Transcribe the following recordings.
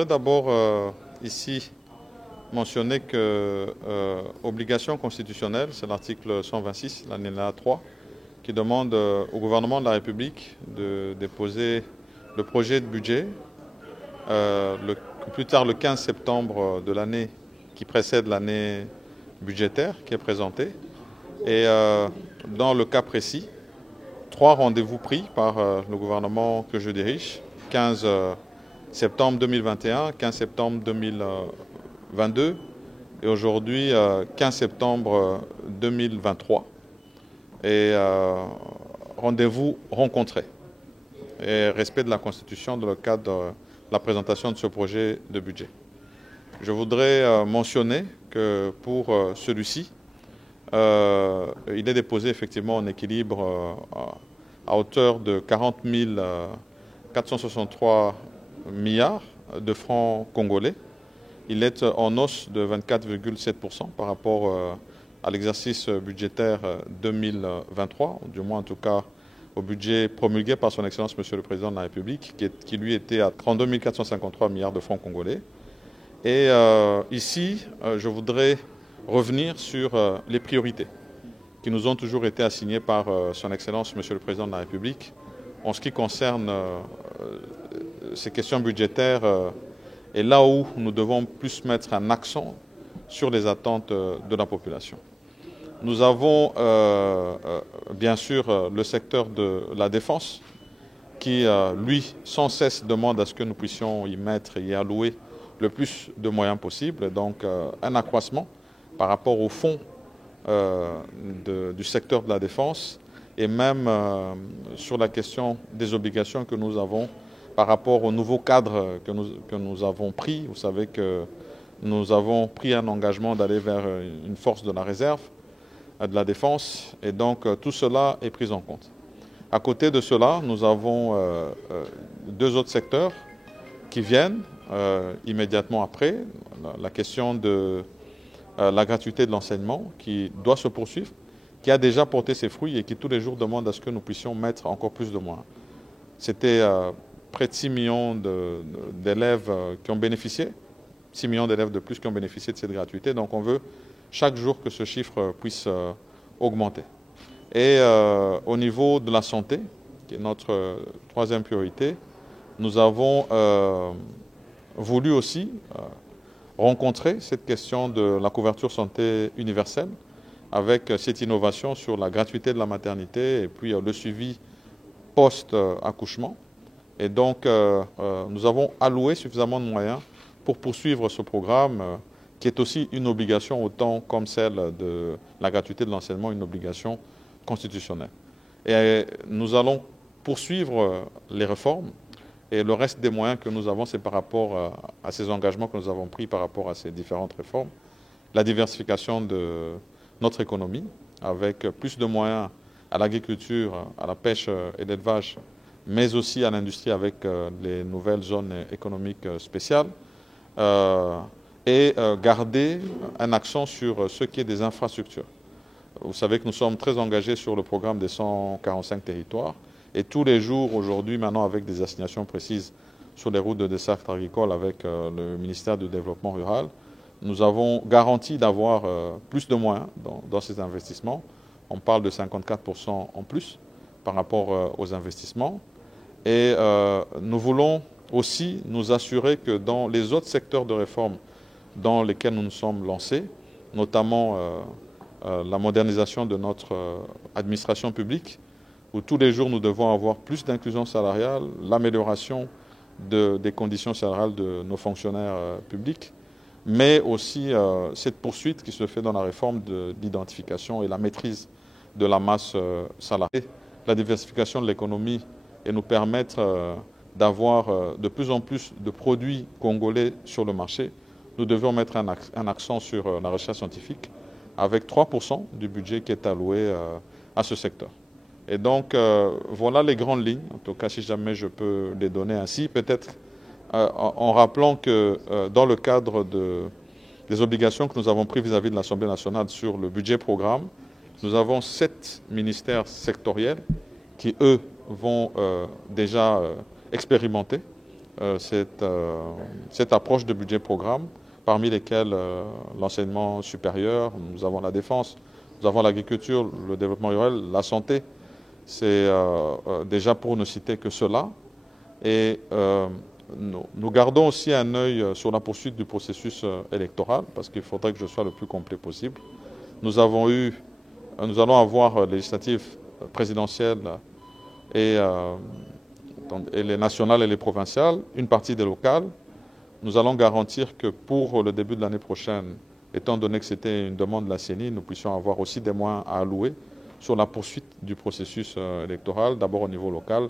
voudrais d'abord ici mentionner que obligation constitutionnelle, c'est l'article 126, l'alinéa 3, qui demande au gouvernement de la République de déposer le projet de budget plus tard le 15 septembre de l'année qui précède l'année budgétaire qui est présentée. Et dans le cas précis, 3 rendez-vous pris par le gouvernement que je dirige, 15 septembre 2021, 15 septembre 2022 et aujourd'hui 15 septembre 2023. Et rendez-vous rencontrés et respect de la Constitution dans le cadre de la présentation de ce projet de budget. Je voudrais mentionner que pour celui-ci, il est déposé effectivement en équilibre à hauteur de 40 463 milliards de francs congolais. Il est en hausse de 24,7% par rapport à l'exercice budgétaire 2023, du moins en tout cas au budget promulgué par son Excellence Monsieur le Président de la République, qui lui était à 32 453 milliards de francs congolais. Et ici, je voudrais revenir sur les priorités qui nous ont toujours été assignées par son Excellence Monsieur le Président de la République en ce qui concerne ces questions budgétaires et là où nous devons plus mettre un accent sur les attentes de la population. Nous avons bien sûr le secteur de la défense qui, lui, sans cesse demande à ce que nous puissions y mettre et y allouer le plus de moyens possible, donc un accroissement par rapport au fonds du secteur de la défense et même sur la question des obligations que nous avons par rapport au nouveau cadre que nous avons pris. Vous savez que nous avons pris un engagement d'aller vers une force de la réserve, de la défense, et donc tout cela est pris en compte. À côté de cela, nous avons 2 autres secteurs qui viennent immédiatement après, la question de la gratuité de l'enseignement qui doit se poursuivre, qui a déjà porté ses fruits et qui tous les jours demande à ce que nous puissions mettre encore plus de moyens. C'était près de 6 millions d'élèves qui ont bénéficié, 6 millions d'élèves de plus qui ont bénéficié de cette gratuité, donc on veut chaque jour que ce chiffre puisse augmenter. Et au niveau de la santé, qui est notre 3e priorité, nous avons voulu aussi rencontrer cette question de la couverture santé universelle avec cette innovation sur la gratuité de la maternité et puis le suivi post-accouchement. Et donc, nous avons alloué suffisamment de moyens pour poursuivre ce programme qui est aussi une obligation autant comme celle de la gratuité de l'enseignement, une obligation constitutionnelle. Et nous allons poursuivre les réformes. Et le reste des moyens que nous avons, c'est par rapport à ces engagements que nous avons pris par rapport à ces différentes réformes. La diversification de notre économie, avec plus de moyens à l'agriculture, à la pêche et l'élevage, mais aussi à l'industrie avec les nouvelles zones économiques spéciales, et garder un accent sur ce qui est des infrastructures. Vous savez que nous sommes très engagés sur le programme des 145 territoires. Et tous les jours, aujourd'hui, maintenant, avec des assignations précises sur les routes de dessert agricole avec le ministère du Développement rural, nous avons garanti d'avoir plus de moyens dans ces investissements. On parle de 54% en plus par rapport aux investissements. Et nous voulons aussi nous assurer que dans les autres secteurs de réforme dans lesquels nous nous sommes lancés, notamment la modernisation de notre administration publique, où tous les jours nous devons avoir plus d'inclusion salariale, l'amélioration des conditions salariales de nos fonctionnaires publics, mais aussi cette poursuite qui se fait dans la réforme de l'identification et la maîtrise de la masse salariée, la diversification de l'économie et nous permettre d'avoir de plus en plus de produits congolais sur le marché. Nous devons mettre un accent sur la recherche scientifique avec 3% du budget qui est alloué à ce secteur. Et donc, voilà les grandes lignes, en tout cas si jamais je peux les donner ainsi, peut-être en rappelant que dans le cadre des obligations que nous avons prises vis-à-vis de l'Assemblée nationale sur le budget programme, nous avons 7 ministères sectoriels qui, eux, vont déjà expérimenter cette approche de budget programme, parmi lesquels l'enseignement supérieur, nous avons la défense, nous avons l'agriculture, le développement rural, la santé. C'est déjà pour ne citer que cela. Et nous gardons aussi un œil sur la poursuite du processus électoral, parce qu'il faudrait que je sois le plus complet possible. Nous allons avoir législatives présidentielles et les nationales et les provinciales, une partie des locales. Nous allons garantir que pour le début de l'année prochaine, étant donné que c'était une demande de la CENI, nous puissions avoir aussi des moyens à allouer sur la poursuite du processus électoral, d'abord au niveau local,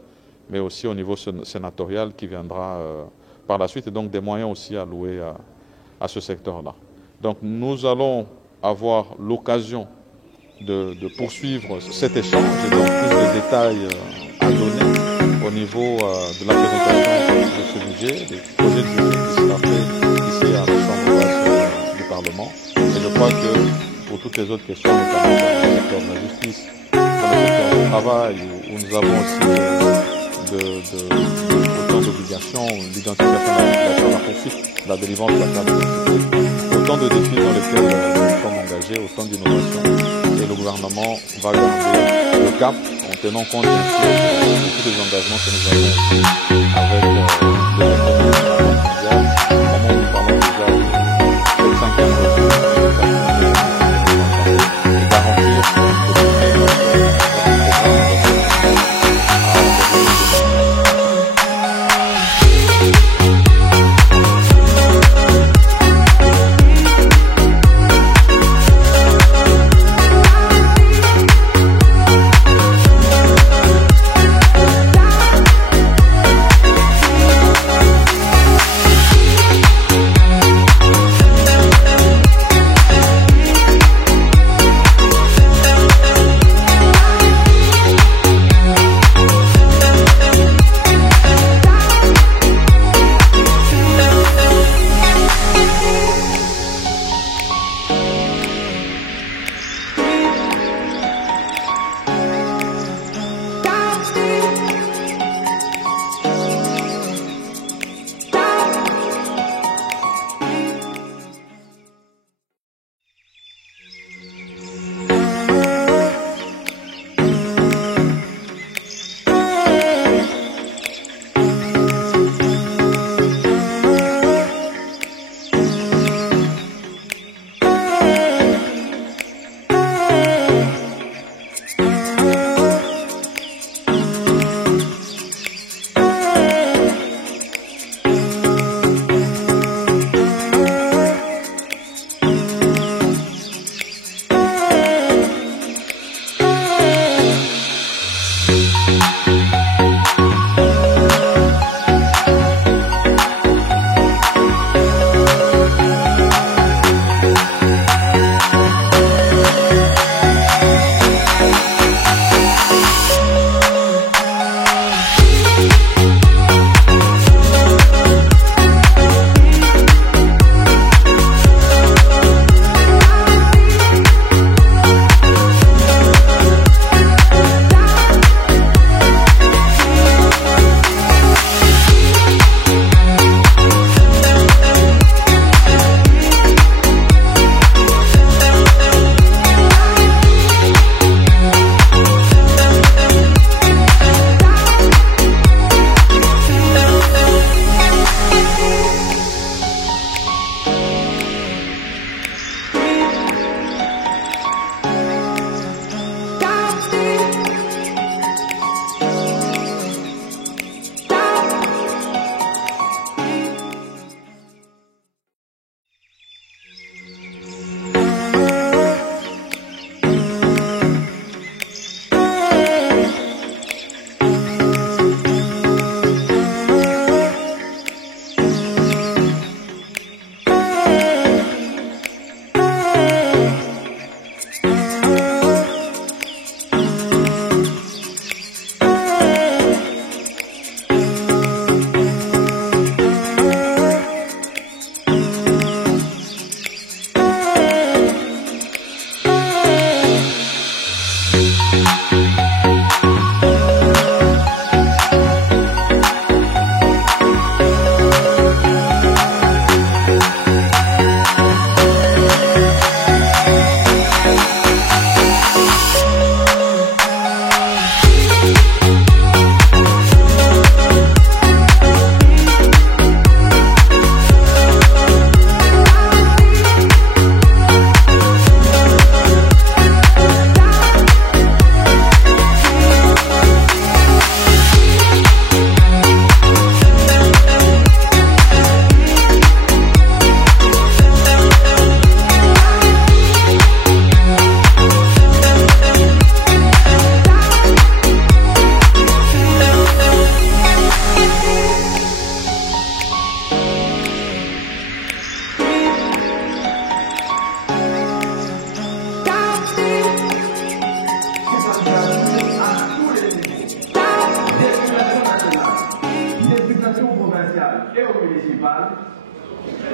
mais aussi au niveau sénatorial qui viendra par la suite, et donc des moyens aussi alloués à ce secteur-là. Donc nous allons avoir l'occasion de poursuivre cet échange et donc plus de détails à donner au niveau de la présentation de ce budget, des projets de budget qui sera fait ici à la Chambre basse du Parlement. Et je crois que pour toutes les autres questions, notamment dans le secteur de la justice, dans le secteur du travail, où nous avons aussi autant d'obligations, l'identification de la population, la poursuite, la délivrance de la carte d'identité, autant de défis dans lesquels nous sommes engagés, autant d'innovations. Et le gouvernement va garder le cap en tenant compte bien sûr de tous les engagements que nous avons avec l'économie mondiale. Au moment où nous parlons déjà de 5e revue, et garantir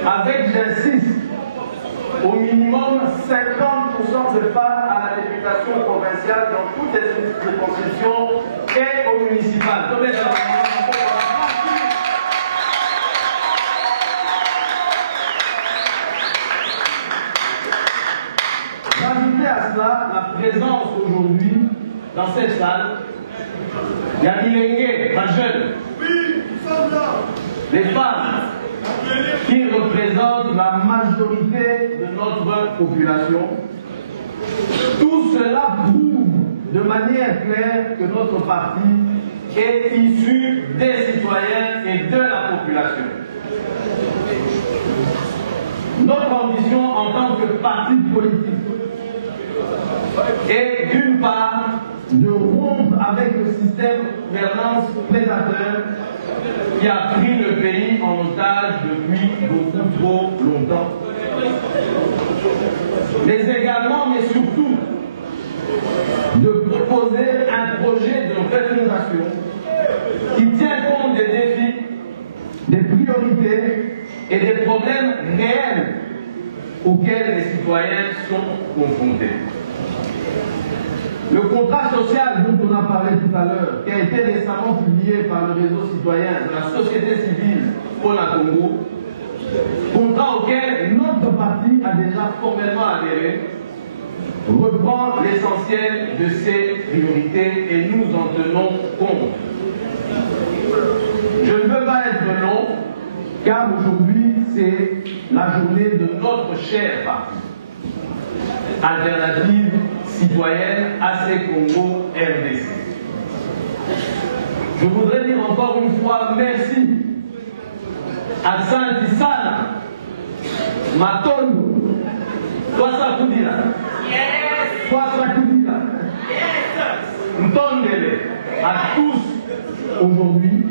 avec, j'insiste, au minimum 50% de femmes à la députation provinciale dans toutes les circonscriptions et au municipal. Rajoutez à cela la présence aujourd'hui dans cette salle. Il y a Bilingué, ma jeune. Oui, nous sommes là. Les femmes qui représentent la majorité de notre population. Tout cela prouve de manière claire que notre parti est issu des citoyens et de la population. Notre ambition en tant que parti politique est d'une part de rompre avec le système de gouvernance prédateur qui a pris le pays en otage depuis beaucoup trop longtemps. Mais également, mais surtout, de proposer un projet de refondation qui tient compte des défis, des priorités et des problèmes réels auxquels les citoyens sont confrontés. Le contrat social dont on a parlé tout à l'heure, qui a été récemment publié par le réseau citoyen de la société civile Pona-Congo, contrat auquel notre parti a déjà formellement adhéré, reprend l'essentiel de ses priorités et nous en tenons compte. Je ne veux pas être long, car aujourd'hui c'est la journée de notre cher parti. Alternative citoyenne AC Congo RDC. Je voudrais dire encore une fois merci à Santisana, Matondo, Kwasakudila, Kwasakudila, Ntondele, à tous aujourd'hui.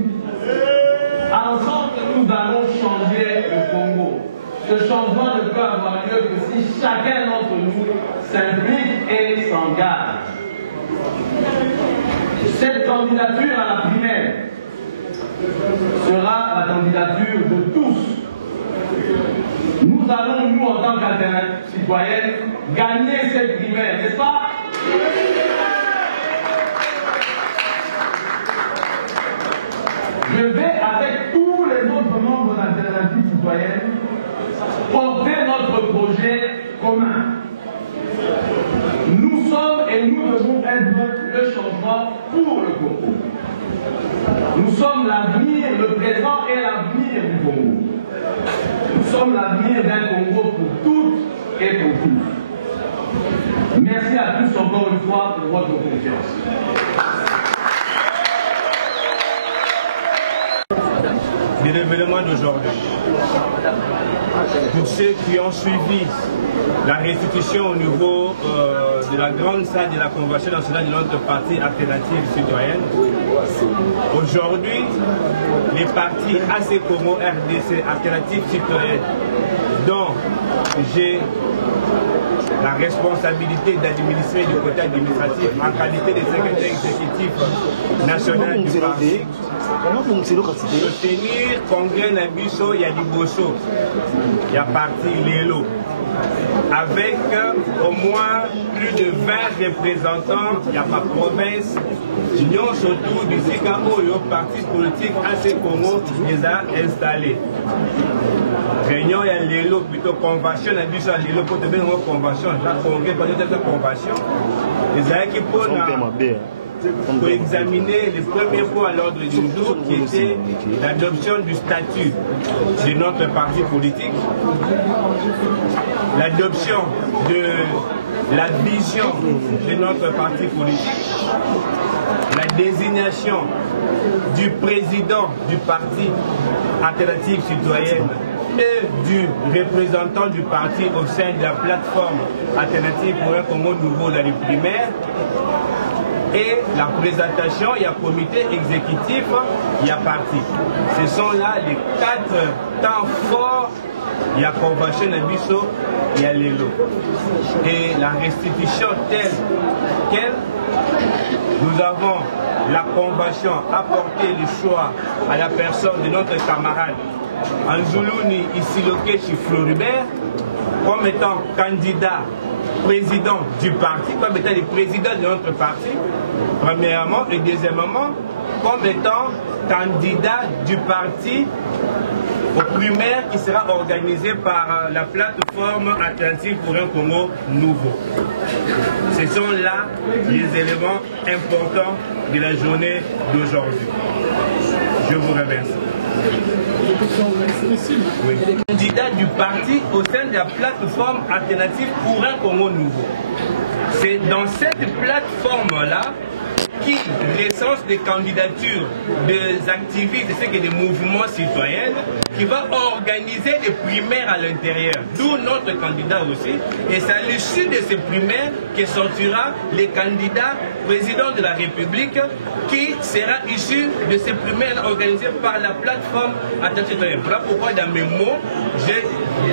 Ensemble, nous allons changer le Congo. Ce changement ne peut avoir lieu que si chacun d'entre nous s'implique et s'engage. Cette candidature à la primaire sera la candidature de tous. Nous allons, nous, en tant qu'alternative citoyenne, gagner cette primaire, n'est-ce pas? Je vais, avec tous les autres membres d'Alternative citoyenne, porter notre projet commun. Nous sommes et nous devons être le changement pour le Congo. Nous sommes l'avenir, le présent et l'avenir du Congo. Nous sommes l'avenir d'un Congo pour toutes et pour tous. Merci à tous encore une fois pour votre confiance. Les événements d'aujourd'hui. Pour ceux qui ont suivi la restitution au niveau de la grande salle de la Convention nationale de notre parti Alternative citoyenne, aujourd'hui, les partis AC Congo RDC Alternative citoyenne, dont j'ai la responsabilité d'administrer du côté administratif en qualité de secrétaire exécutif national du parti, de tenir congrès Nabiso Yadiboso, il y a parti Lélo, avec au moins plus de 20 représentants, il y a ma province, l'union surtout du Sikao et au parti politique AC Congo les a installés. Réunion il y a Lélo, plutôt convention, Nabiso à Lélo pour te donner une convention, la congrès pour cette convention, les a qui pour examiner le premier point à l'ordre du jour qui était l'adoption du statut de notre parti politique, l'adoption de la vision de notre parti politique, la désignation du président du parti Alternative citoyenne et du représentant du parti au sein de la plateforme Alternative pour un Congo nouveau dans les primaires, et la présentation, il y a comité exécutif, il y a parti. Ce sont là les 4 temps forts. Il y a convention Nabiso, il y a l'élo. Et la restitution telle qu'elle, nous avons la convention apporté le choix à la personne de notre camarade Anzuluni Isiloke Floribert comme étant candidat président du parti, comme étant le président de notre parti, premièrement, et deuxièmement, comme étant candidat du parti au primaire qui sera organisé par la plateforme alternative pour un Congo nouveau. Ce sont là les éléments importants de la journée d'aujourd'hui. Je vous remercie. Oui. Candidat du parti au sein de la plateforme alternative pour un Congo nouveau. C'est dans cette plateforme-là qui recense des candidatures des activistes, ce qui est des mouvements citoyens, qui va organiser des primaires à l'intérieur. D'où notre candidat aussi. Et c'est à l'issue de ces primaires que sortira les candidats président de la République qui sera issu de ces primaires organisées par la plateforme alternative. Voilà pourquoi dans mes mots, j'ai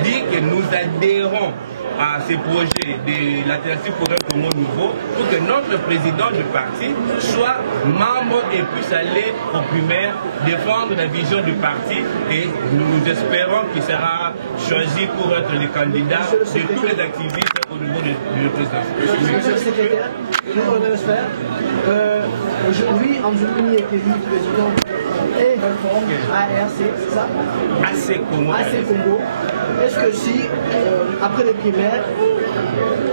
dit que nous adhérons à ces projets de l'alternative pour un Congo nouveau pour que notre président du parti soit membre et puisse aller aux primaires défendre la vision du parti et nous espérons qu'il sera choisi pour être le candidat de tous les activistes au niveau du président. Monsieur le secrétaire, aujourd'hui, Anzuluni est élu président et ARC, c'est ça? AC Congo. AC Congo. Est-ce que si, après les primaires,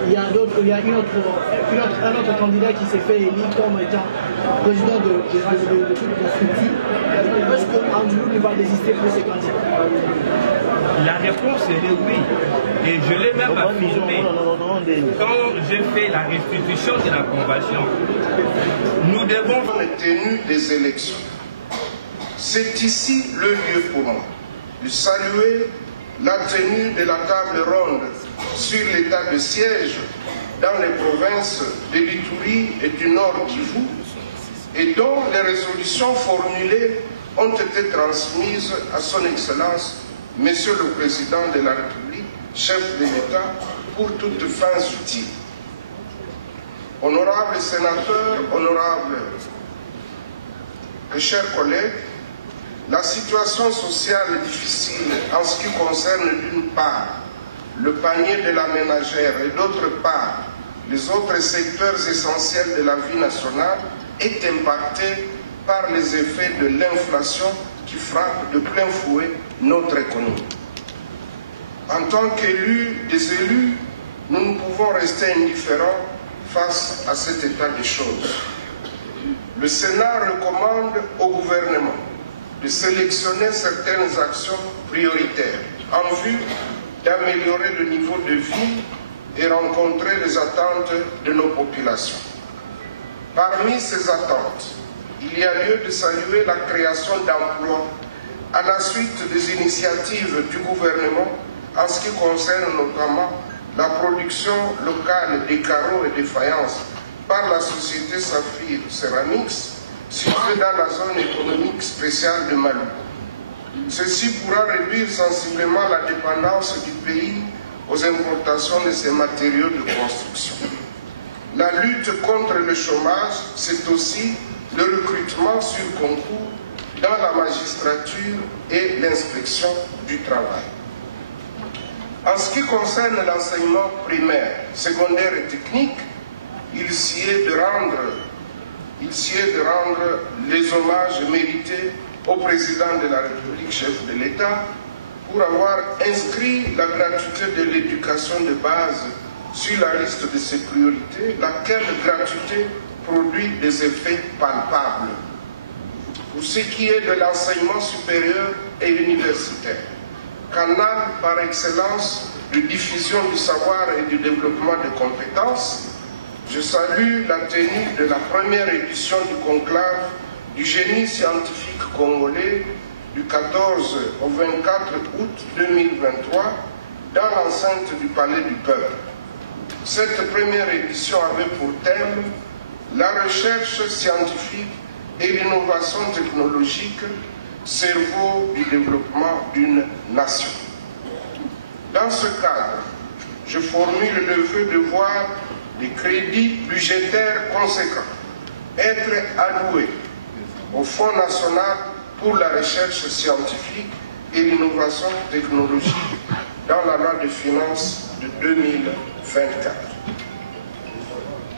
il y a, un autre candidat qui s'est fait élire comme étant président de toute la structure, est-ce que Anzuluni va désister pour ses candidats? La réponse est oui. Et je l'ai même affirmé quand j'ai fait la restitution de la convention. Nous devons... La tenue des élections. C'est ici le lieu pour moi de saluer la tenue de la table ronde sur l'état de siège dans les provinces de l'Ituri et du Nord Kivu et dont les résolutions formulées ont été transmises à son Excellence Monsieur le Président de la République, chef de l'État, pour toutes fins utiles. Honorables sénateurs, honorables et chers collègues, la situation sociale est difficile en ce qui concerne d'une part le panier de la ménagère et d'autre part les autres secteurs essentiels de la vie nationale est impactée par les effets de l'inflation qui frappe de plein fouet notre économie. En tant qu'élus, des élus, nous ne pouvons rester indifférents face à cet état des choses. Le Sénat recommande au gouvernement de sélectionner certaines actions prioritaires en vue d'améliorer le niveau de vie et rencontrer les attentes de nos populations. Parmi ces attentes, il y a lieu de saluer la création d'emplois à la suite des initiatives du gouvernement en ce qui concerne notamment la production locale des carreaux et des faïences par la société Saphir Ceramics située dans la zone économique spéciale de Mali. Ceci pourra réduire sensiblement la dépendance du pays aux importations de ces matériaux de construction. La lutte contre le chômage, c'est aussi le recrutement sur concours dans la magistrature et l'inspection du travail. En ce qui concerne l'enseignement primaire, secondaire et technique, il s'y est de rendre les hommages mérités au président de la République, chef de l'État, pour avoir inscrit la gratuité de l'éducation de base sur la liste de ses priorités, laquelle gratuité produit des effets palpables. Pour ce qui est de l'enseignement supérieur et universitaire, canal par excellence de diffusion du savoir et du développement des compétences, je salue la tenue de la première édition du conclave du génie scientifique congolais du 14 au 24 août 2023 dans l'enceinte du Palais du Peuple. Cette première édition avait pour thème la recherche scientifique et l'innovation technologique, cerveau du développement d'une nation. Dans ce cadre, je formule le vœu de voir des crédits budgétaires conséquents être alloués au Fonds national pour la recherche scientifique et l'innovation technologique dans la loi de finances de 2024.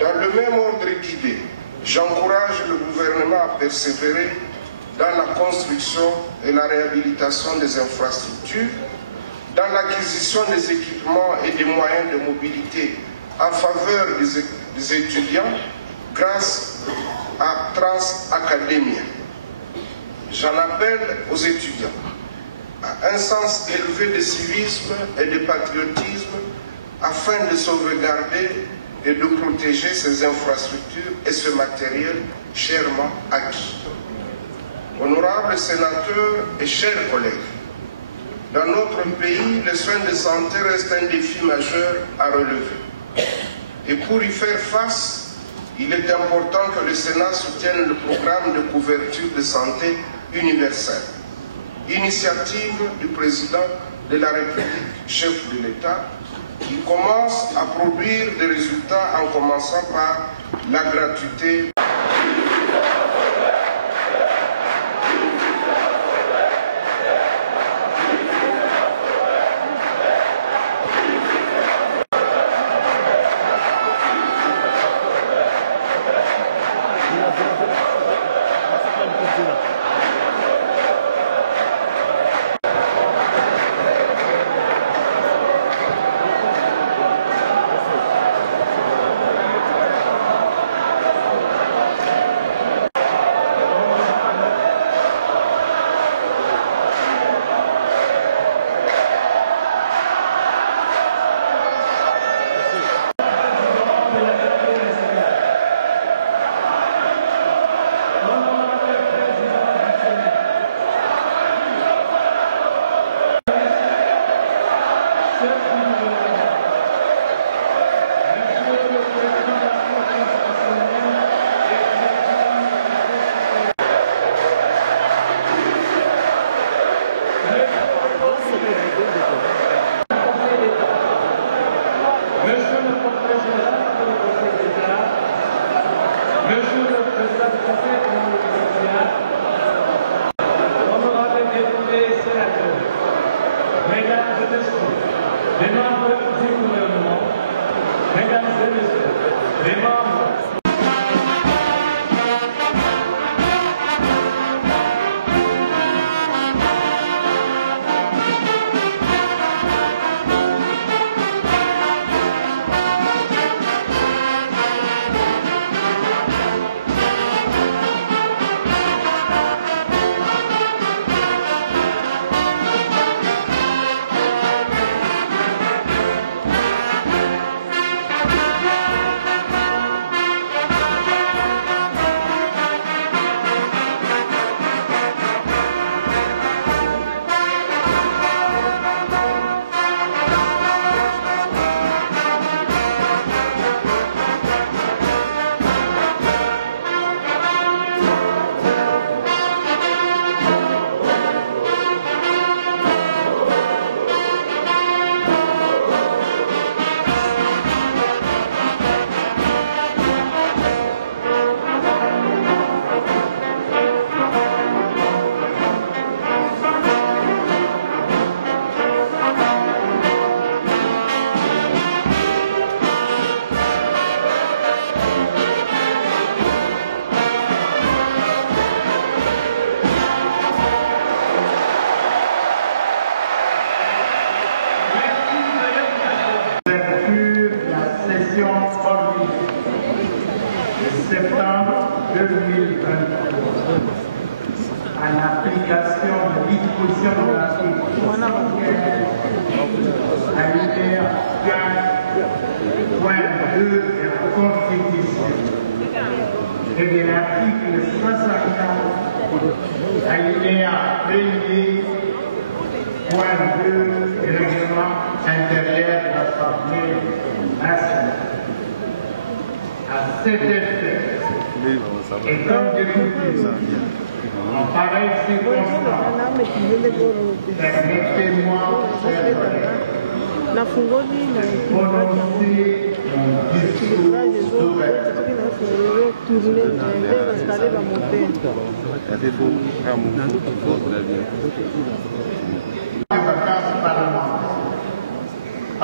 Dans le même ordre d'idées, j'encourage le gouvernement à persévérer dans la construction et la réhabilitation des infrastructures, dans l'acquisition des équipements et des moyens de mobilité en faveur des étudiants grâce à Transacademia. J'en appelle aux étudiants à un sens élevé de civisme et de patriotisme afin de sauvegarder et de protéger ces infrastructures et ce matériel chèrement acquis. Honorables sénateurs et chers collègues, dans notre pays, les soins de santé restent un défi majeur à relever. Et pour y faire face, il est important que le Sénat soutienne le programme de couverture de santé universelle, initiative du président de la République, chef de l'État, qui commence à produire des résultats en commençant par la gratuité.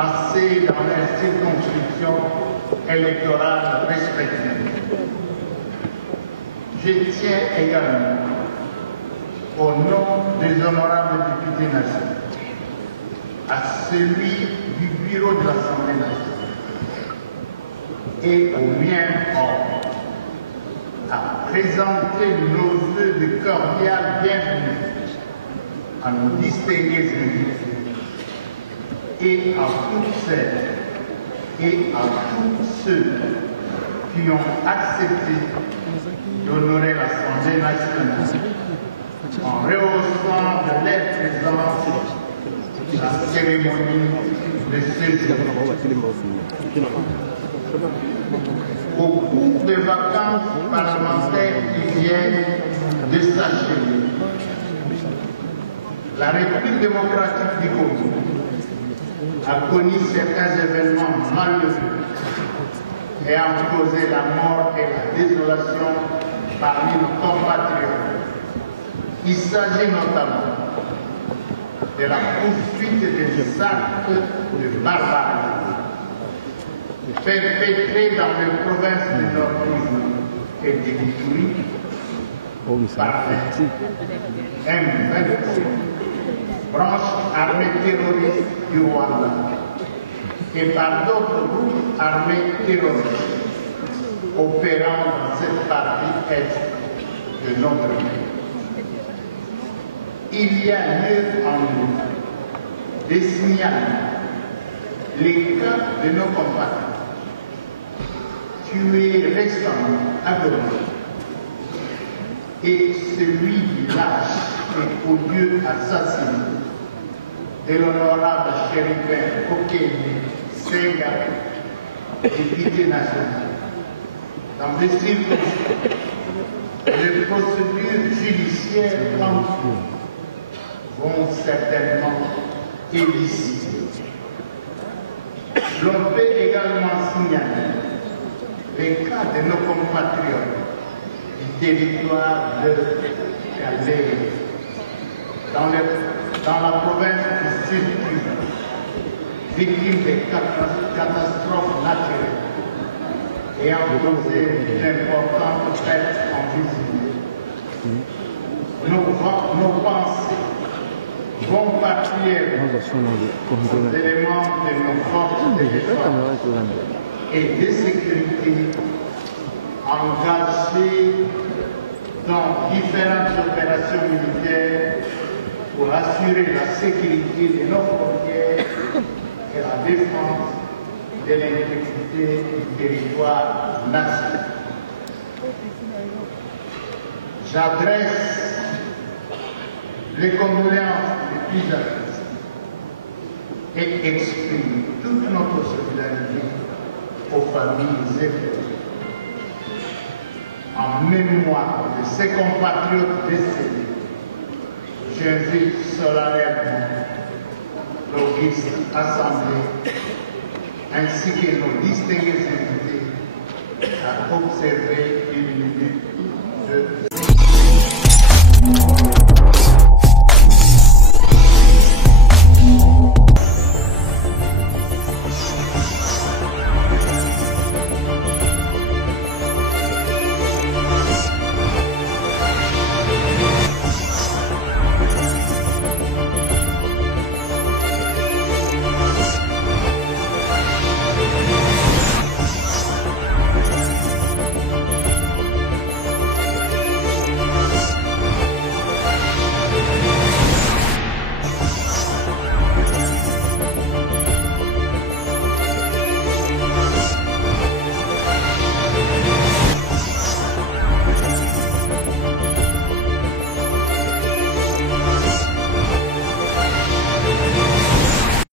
passés dans les circonscriptions électorales respectives. Je tiens également, au nom des honorables députés nationaux, à celui du bureau de l'Assemblée nationale et au mien ordre, à présenter nos vœux de cordiale bienvenue à nos distingués invités et à toutes celles et à tous ceux qui ont accepté d'honorer l'Assemblée nationale en rehaussant de leur présence la cérémonie de ce jour. Au cours des vacances parlementaires qui viennent de s'achever, la République démocratique du Congo a connu certains événements malheureux et a causé la mort et la désolation parmi nos compatriotes. Il s'agit notamment de la poursuite des actes de barbarie perpétrés dans les provinces du Nord-Kivu et de l'Ituri par les M23, branche armée terroriste du Rwanda, et par d'autres groupes armés terroristes opérant dans cette partie est de notre pays. Il y a lieu en nous de signaler les cas de nos compatriotes tués récemment à Goma et celui du lâche et odieux assassinat de l'honorable chérifin Kokeni Senga, député national. Dans des circonstances, les procédures judiciaires en cours vont certainement éliciter. L'on peut également signaler les cas de nos compatriotes du territoire de Calais, dans la province du Sud, victimes de catastrophes naturelles ayant causé d'importantes pertes en vie. Nos pensées vont partir aux éléments de nos forces de défense et de sécurité engagés dans différentes opérations militaires pour assurer la sécurité de nos frontières et la défense de l'intégrité du territoire national. J'adresse les condoléances les plus attristées et exprime toute notre solidarité aux familles effrayées. En mémoire de ces compatriotes décédés, j'invite solennellement l'auguste Assemblée ainsi que nos distingués invités à observer